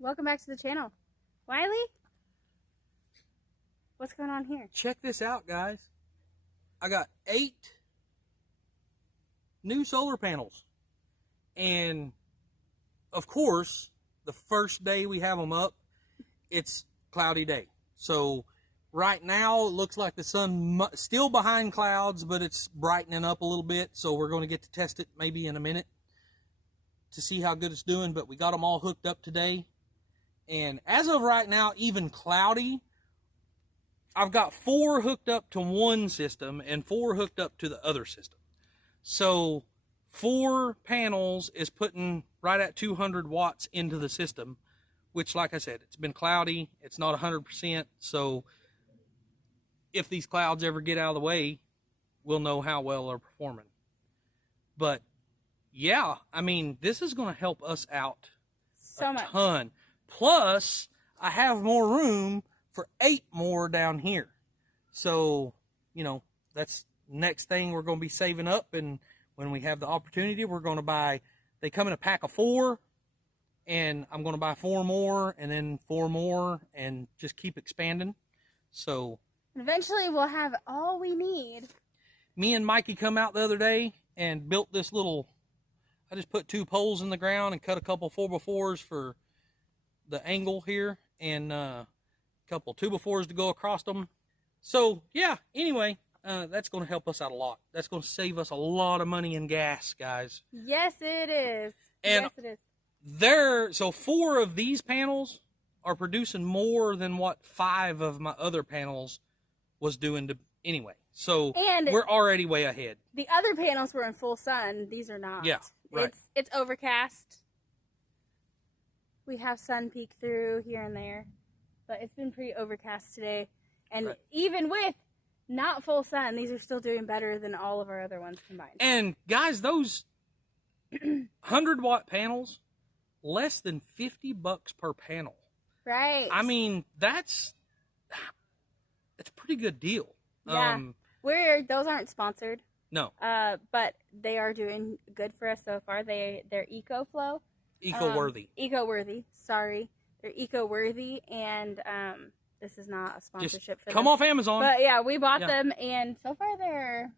Welcome back to the channel. Wiley? What's going on here? Check this out, guys. I got 8 new solar panels. And, of course, the first day we have them up, it's cloudy day. So, right now, it looks like the sun still behind clouds, but it's brightening up a little bit. So, we're going to get to test it maybe in a minute to see how good it's doing. But we got them all hooked up today. And as of right now, even cloudy, I've got 4 hooked up to one system and 4 hooked up to the other system. So 4 panels is putting right at 200 watts into the system, which, like I said, it's been cloudy. It's not 100%. So if these clouds ever get out of the way, we'll know how well they're performing. But yeah, I mean, this is going to help us out So much. a ton. Plus, I have more room for 8 more down here. So, you know, that's next thing we're going to be saving up. And when we have the opportunity, we're going to buy, they come in a pack of 4. And I'm going to buy 4 more and then 4 more and just keep expanding. So Eventually we'll have all we need. Me and Mikey come out the other day and built this little, I just put 2 poles in the ground and cut a couple 4x4s for the angle here, and a couple 2x4s to go across them. So yeah, anyway, that's going to help us out a lot. That's going to save us a lot of money in gas, guys. Yes, it is. And yes, it is. so 4 of these panels are producing more than what 5 of my other panels was doing anyway. So And we're already way ahead. the other panels were in full sun. These are not. Yeah, right. It's overcast. We have sun peek through here and there, but it's been pretty overcast today. And Right. even with not full sun, these are still doing better than all of our other ones combined. And guys, those 100-watt panels, less than $50 per panel. Right. I mean, it's a pretty good deal. Yeah. Those aren't sponsored. No. But they are doing good for us so far. They're EcoFlow. Eco-worthy. Eco-worthy. Sorry. They're eco-worthy, and this is not a sponsorship for them. Come off Amazon. But yeah, we bought them, and so far they're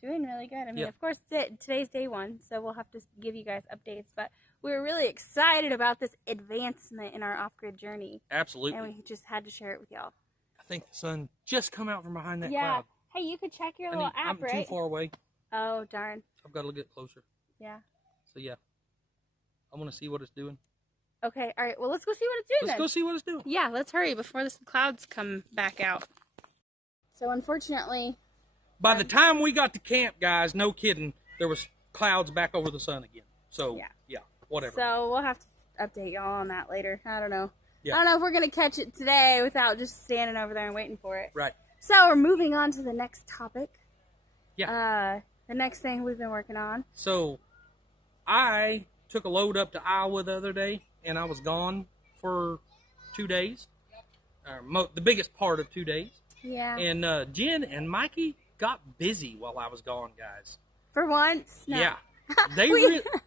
doing really good. I mean, of course, today's day 1, so we'll have to give you guys updates. But we were really excited about this advancement in our off-grid journey. Absolutely. And we just had to share it with y'all. I think the sun just come out from behind that Yeah. cloud. Hey, you could check your little app, I'm right? too far away. Oh, darn. I've got to get closer. Yeah. So yeah, I want to see what it's doing. Okay, all right. Well, let's go see what it's doing Let's then. go see what it's doing. Yeah, let's hurry before the clouds come back out. So, unfortunately... By the time we got to camp, guys, no kidding, there was clouds back over the sun again. So, yeah whatever. So, we'll have to update y'all on that later. I don't know. Yeah. I don't know if we're going to catch it today without just standing over there and waiting for it. Right. So, we're moving on to the next topic. Yeah. The next thing we've been working on. So, I took a load up to Iowa the other day, and I was gone for 2 days. The biggest part of 2 days. Yeah. And Jen and Mikey got busy while I was gone, guys. For once. No. Yeah. They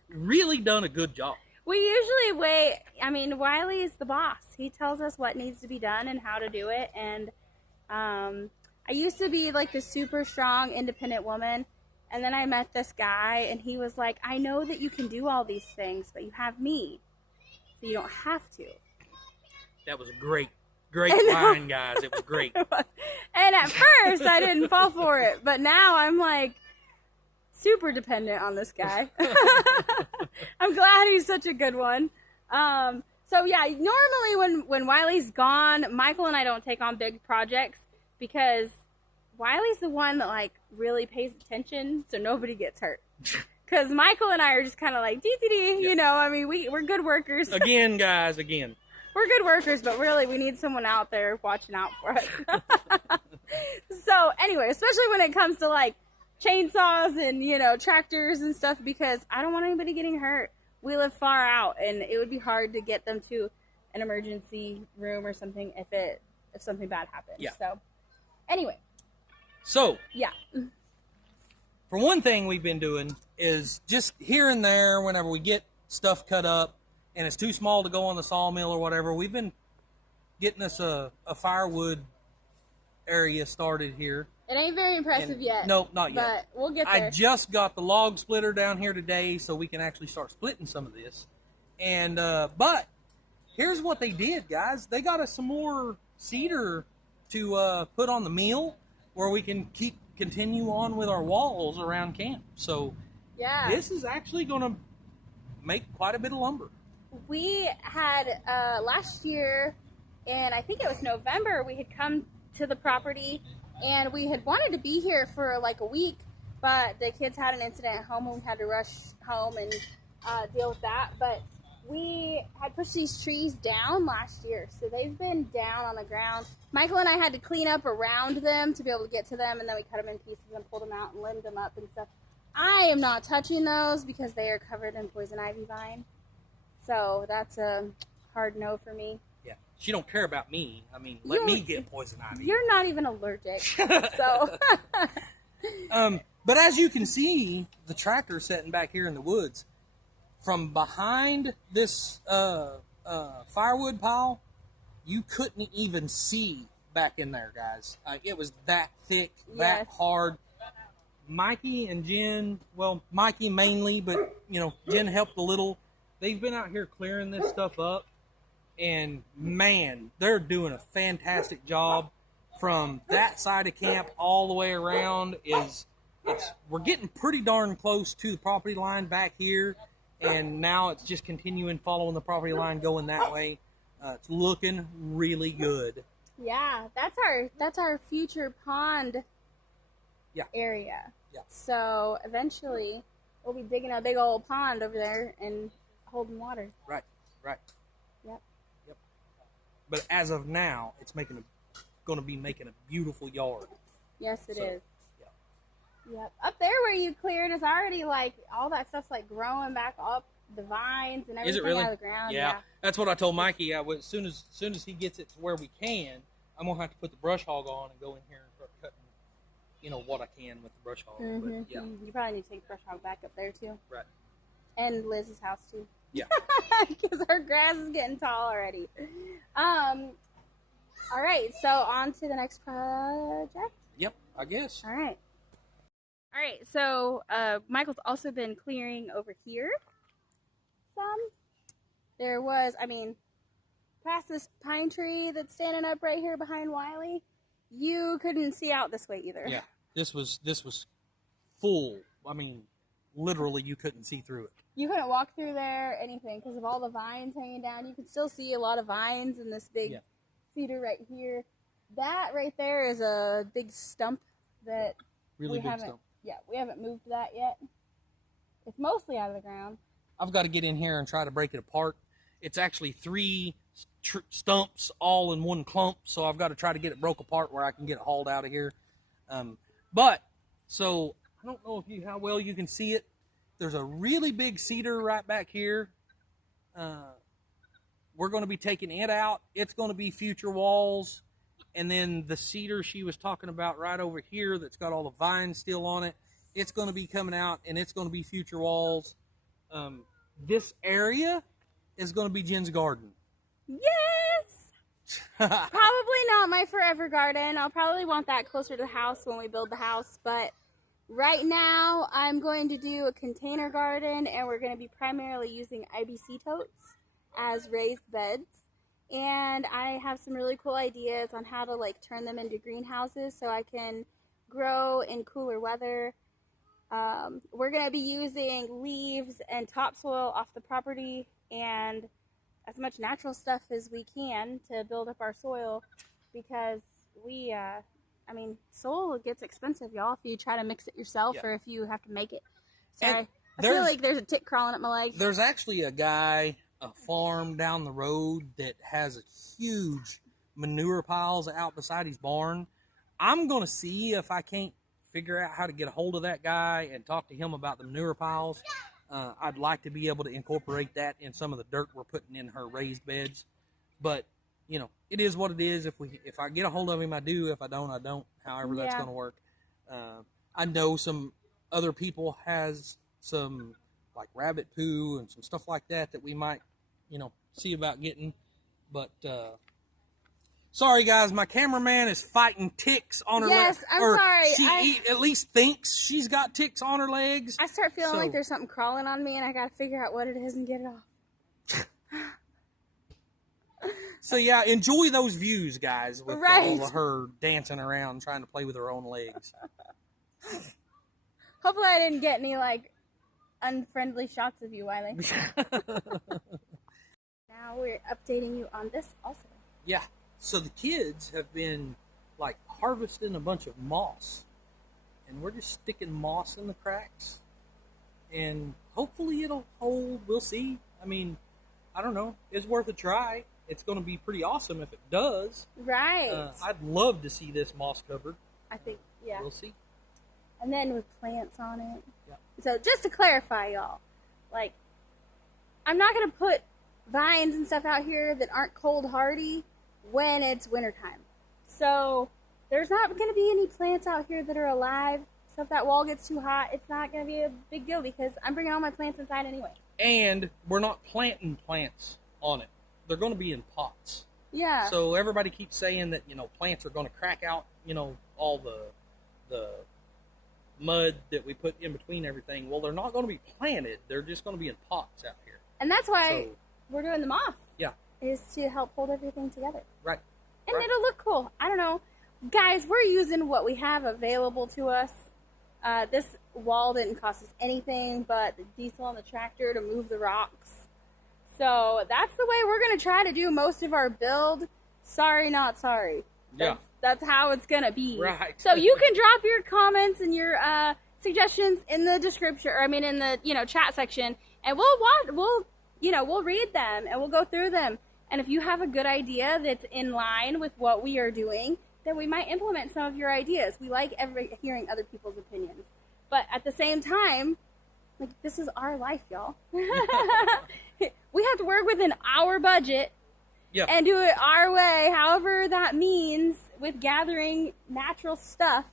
really done a good job. We usually wait. I mean, Wiley is the boss. He tells us what needs to be done and how to do it. And I used to be like the super strong, independent woman. And then I met this guy, and he was like, I know that you can do all these things, but you have me. So you don't have to. That was a great line, guys. It was great. And at first, I didn't fall for it. But now I'm like super dependent on this guy. I'm glad he's such a good one. So yeah, normally when Wiley's gone, Michael and I don't take on big projects because Wiley's the one that like really pays attention so nobody gets hurt. Because Michael and I are just kind of like dee, you know. I mean, we're good workers. Again, guys, again. We're good workers, but really we need someone out there watching out for us. So anyway, especially when it comes to like chainsaws and, you know, tractors and stuff, because I don't want anybody getting hurt. We live far out, and it would be hard to get them to an emergency room or something if something bad happens. Yeah. So anyway. So, yeah. For one thing we've been doing is just here and there whenever we get stuff cut up and it's too small to go on the sawmill or whatever. We've been getting us a firewood area started here. It ain't very impressive yet. Nope, not yet. But we'll get there. I just got the log splitter down here today, so we can actually start splitting some of this. And but here's what they did, guys. They got us some more cedar to put on the mill, where we can continue on with our walls around camp. So yeah, this is actually going to make quite a bit of lumber. We had last year, and I think it was November, we had come to the property, and we had wanted to be here for like a week, but the kids had an incident at home and we had to rush home and deal with that. But we had pushed these trees down last year, so they've been down on the ground. Michael and I had to clean up around them to be able to get to them, and then we cut them in pieces and pulled them out and limbed them up and stuff. I am not touching those because they are covered in poison ivy vine, so that's a hard no for me. Yeah, she don't care about me. I mean, let me get poison ivy. You're not even allergic, so. But as you can see, the tractor sitting back here in the woods. From behind this firewood pile, you couldn't even see back in there, guys. It was that thick, that hard. Mikey and Jen, well, Mikey mainly, but, you know, Jen helped a little. They've been out here clearing this stuff up, and, man, they're doing a fantastic job. From that side of camp all the way around we're getting pretty darn close to the property line back here. And now it's just continuing following the property line going that way. It's looking really good. Yeah, that's our future pond area. Yeah. So eventually we'll be digging a big old pond over there and holding water. Right. Yep. But as of now, it's going to be making a beautiful yard. Yes, it is. Yeah. Yep. Up there where you cleared is already like all that stuff's like growing back up, the vines and everything Is it really? out of the ground. Yeah. That's what I told Mikey. As soon as he gets it to where we can, I'm gonna have to put the brush hog on and go in here and start cutting, you know, what I can with the brush hog. Mm-hmm. But, yeah. You probably need to take brush hog back up there too. Right. And Liz's house too. Yeah. Because her grass is getting tall already. All right, so on to the next project. Yep, I guess. All right, so Michael's also been clearing over here some. There was, past this pine tree that's standing up right here behind Wiley, you couldn't see out this way either. Yeah, this was full. I mean, literally you couldn't see through it. You couldn't walk through there, anything, because of all the vines hanging down. You could still see a lot of vines in this big cedar right here. That right there is a big stump that we haven't moved that yet. It's mostly out of the ground. I've got to get in here and try to break it apart. It's actually 3 stumps all in one clump, so I've got to try to get it broke apart where I can get it hauled out of here. So I don't know how well you can see it. There's a really big cedar right back here. We're going to be taking it out. It's going to be future walls. And then the cedar she was talking about right over here that's got all the vines still on it, it's going to be coming out, and it's going to be future walls. This area is going to be Jen's garden. Yes! Probably not my forever garden. I'll probably want that closer to the house when we build the house. But right now, I'm going to do a container garden, and we're going to be primarily using IBC totes as raised beds. And I have some really cool ideas on how to turn them into greenhouses so I can grow in cooler weather. We're going to be using leaves and topsoil off the property and as much natural stuff as we can to build up our soil, because soil gets expensive, y'all, if you try to mix it yourself or if you have to make it. Sorry. I feel like there's a tick crawling up my leg. There's actually a farm down the road that has a huge manure piles out beside his barn. I'm going to see if I can't figure out how to get a hold of that guy and talk to him about the manure piles. I'd like to be able to incorporate that in some of the dirt we're putting in her raised beds. But, it is what it is. If I get a hold of him, I do. If I don't, I don't. However that's going to work. I know some other people has some rabbit poo and some stuff like that we might see about getting. But sorry guys, my cameraman is fighting ticks on her legs. Yes, I'm sorry. She at least thinks she's got ticks on her legs. I start feeling like there's something crawling on me, and I gotta figure out what it is and get it off. So yeah, enjoy those views, guys, with Right. all of her dancing around trying to play with her own legs. Hopefully I didn't get any, like, unfriendly shots of you, Wiley. Now we're updating you on this also. Yeah, so the kids have been, like, harvesting a bunch of moss. And we're just sticking moss in the cracks. And hopefully it'll hold. We'll see. I mean, I don't know. It's worth a try. It's going to be pretty awesome if it does. Right. I'd love to see this moss covered. I think, yeah. We'll see. And then with plants on it. Yeah. So just to clarify, y'all, like, I'm not going to put vines and stuff out here that aren't cold hardy when it's wintertime. So there's not going to be any plants out here that are alive. So if that wall gets too hot, it's not going to be a big deal because I'm bringing all my plants inside anyway. And we're not planting plants on it. They're going to be in pots. Yeah. So everybody keeps saying that, plants are going to crack out, all the mud that we put in between everything. Well, they're not going to be planted. They're just going to be in pots out here. And that's why we're doing the moss. Yeah. Is to help hold everything together. Right. And it'll look cool. I don't know. Guys, we're using what we have available to us. This wall didn't cost us anything but the diesel on the tractor to move the rocks. So that's the way we're going to try to do most of our build. Sorry, not sorry. That's how it's going to be. Right. So you can drop your comments and your suggestions in the description, or in the, chat section, and we'll read them and we'll go through them. And if you have a good idea that's in line with what we are doing, then we might implement some of your ideas. We like hearing other people's opinions. But at the same time, like, this is our life, y'all. We have to work within our budget and do it our way, however that means, with gathering natural stuff.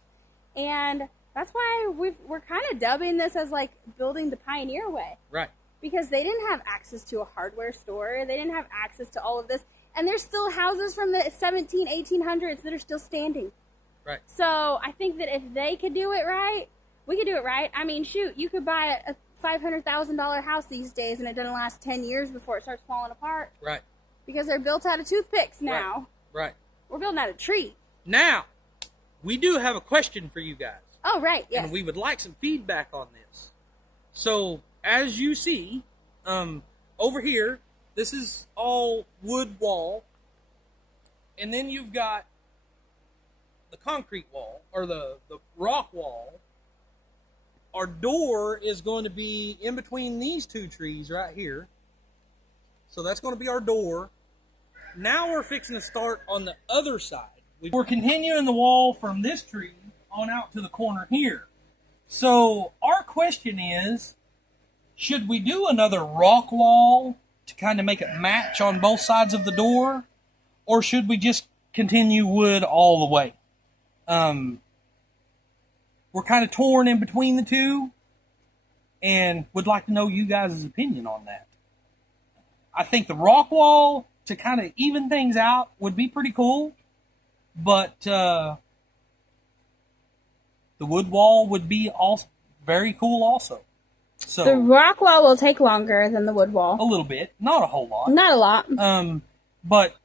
And that's why we're kind of dubbing this as, like, building the pioneer way. Right. Because they didn't have access to a hardware store. They didn't have access to all of this. And there's still houses from the 1800s that are still standing. Right. So I think that if they could do it right, we could do it right. I mean, shoot, you could buy a $500,000 house these days and it doesn't last 10 years before it starts falling apart. Right. Because they're built out of toothpicks now. Right. We're building out of trees. Now, we do have a question for you guys. Oh, right, yes. And we would like some feedback on this. So, as you see, over here, this is all wood wall. And then you've got the concrete wall, or the rock wall. Our door is going to be in between these two trees right here. So that's going to be our door. Now we're fixing to start on the other side. We're continuing the wall from this tree on out to the corner here. So our question is, should we do another rock wall to kind of make it match on both sides of the door? Or should we just continue wood all the way? We're kind of torn in between the two and would like to know you guys' opinion on that. I think the rock wall, to kind of even things out, would be pretty cool. But the wood wall would be also very cool also. So the rock wall will take longer than the wood wall. A little bit. Not a whole lot. Not a lot. But,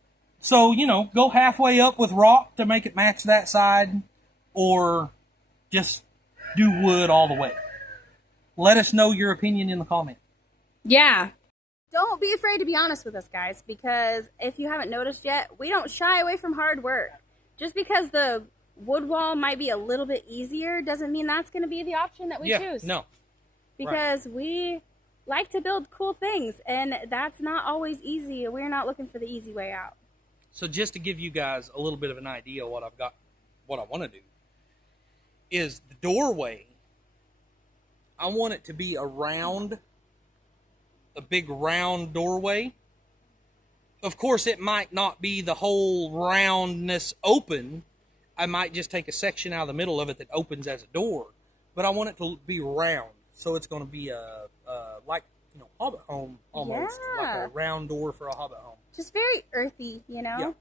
so, go halfway up with rock to make it match that side, or just do wood all the way. Let us know your opinion in the comments. Yeah. Don't be afraid to be honest with us, guys, because if you haven't noticed yet, we don't shy away from hard work. Just because the wood wall might be a little bit easier doesn't mean that's going to be the option that we choose. No. Because we like to build cool things, and that's not always easy. We're not looking for the easy way out. So just to give you guys a little bit of an idea of what I want to do, is the doorway, I want it to be a big round doorway. Of course, it might not be the whole roundness open. I might just take a section out of the middle of it that opens as a door. But I want it to be round. So it's going to be hobbit home almost, like a round door for a hobbit home. Just very earthy, you know? Yeah.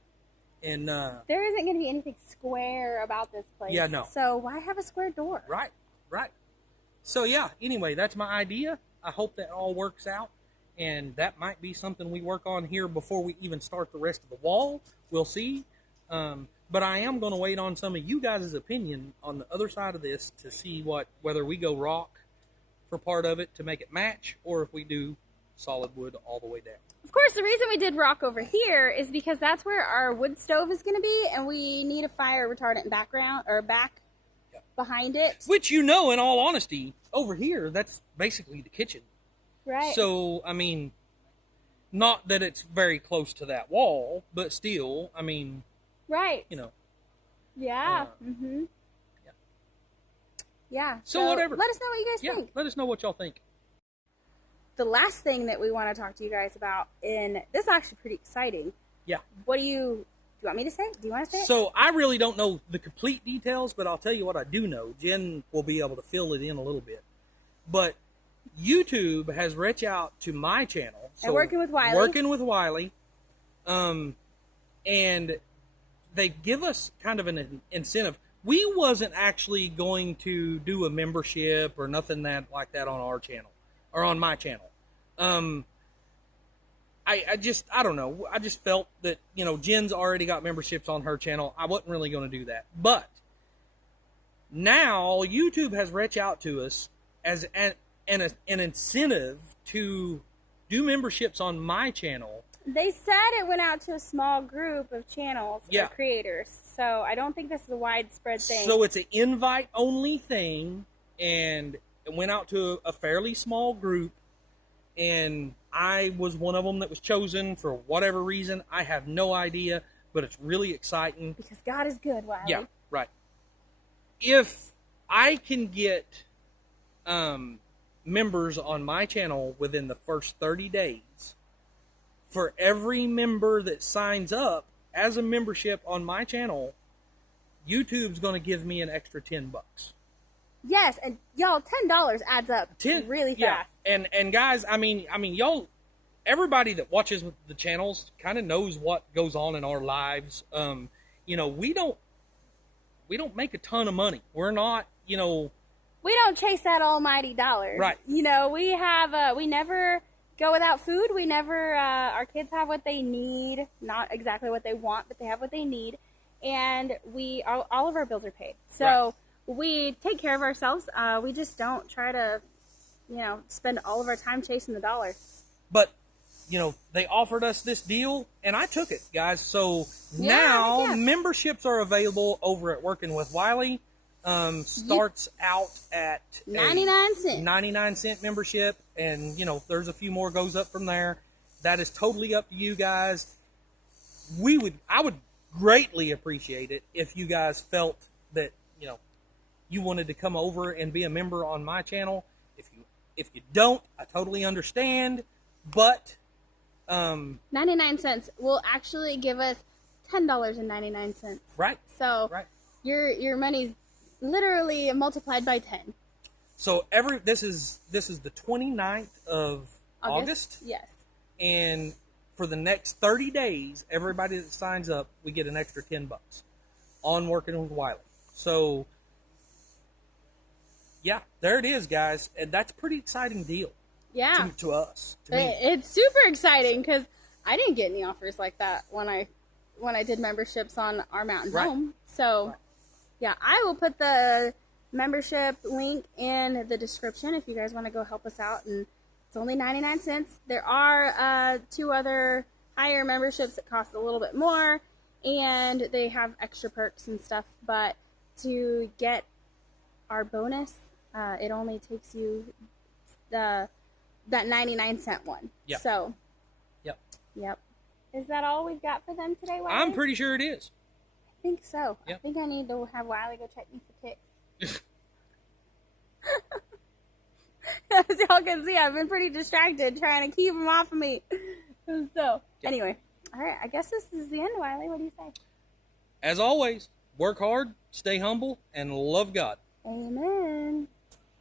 And there isn't going to be anything square about this place. Yeah, no. So why have a square door? Right. So yeah, anyway, that's my idea. I hope that all works out. And that might be something we work on here before we even start the rest of the wall. We'll see. But I am going to wait on some of you guys' opinion on the other side of this to see whether we go rock for part of it to make it match, or if we do solid wood all the way down. Of course, the reason we did rock over here is because that's where our wood stove is going to be, and we need a fire retardant back behind it. Which, in all honesty, over here, that's basically the kitchen. Right. So, I mean, not that it's very close to that wall, but still, I mean, right. Yeah. Yeah. So whatever. Let us know what you guys think. Let us know what y'all think. The last thing that we want to talk to you guys about, and this is actually pretty exciting. Yeah. Do you want me to say it? Do you want to say it? So I really don't know the complete details, but I'll tell you what I do know. Jen will be able to fill it in a little bit. But YouTube has reached out to my channel. So and working with Wiley. And they give us kind of an incentive. We wasn't actually going to do a membership or nothing like that on our channel or on my channel. I don't know. I just felt that, Jen's already got memberships on her channel. I wasn't really going to do that. But now YouTube has reached out to us as an incentive to do memberships on my channel. They said it went out to a small group of channels or creators. So I don't think this is a widespread thing. So it's an invite-only thing, and it went out to a fairly small group, and I was one of them that was chosen for whatever reason. I have no idea, but it's really exciting. Because God is good, Wiley. Yeah, right. If I can get members on my channel within the first 30 days, for every member that signs up as a membership on my channel, YouTube's going to give me an extra $10. Yes, and y'all, $10 adds up really fast. And guys, I mean, y'all, everybody that watches the channels kind of knows what goes on in our lives. We don't make a ton of money. We're not, we don't chase that almighty dollar. Right. We never go without food. We never, our kids have what they need, not exactly what they want, but they have what they need. And all of our bills are paid. So we take care of ourselves. We just don't try to, spend all of our time chasing the dollar. But, they offered us this deal and I took it, guys. So now memberships are available over at Working with Wiley. Starts out at 99 cents. 99-cent membership, and there's a few more goes up from there. That is totally up to you guys. I would greatly appreciate it if you guys felt that you wanted to come over and be a member on my channel. If you don't, I totally understand, but 99 cents will actually give us $10.99. Right. So your money's literally multiplied by 10. So this is the 29th of August. Yes. And for the next 30 days, everybody that signs up, we get an extra $10 on Working with Wiley. So yeah, there it is, guys. And that's a pretty exciting deal. Yeah. To us. To me. It's super exciting because I didn't get any offers like that when I did memberships on our mountain home. So yeah, I will put the membership link in the description if you guys want to go help us out. And it's only 99 cents. There are 2 other higher memberships that cost a little bit more, and they have extra perks and stuff. But to get our bonus, it only takes you that 99-cent one. Yep. So. Yep. Is that all we've got for them today, Wiley? I'm pretty sure it is. I think so. Yep. I think I need to have Wiley go check me for ticks. As y'all can see, I've been pretty distracted trying to keep them off of me. So, anyway. All right, I guess this is the end, Wiley. What do you say? As always, work hard, stay humble, and love God. Amen.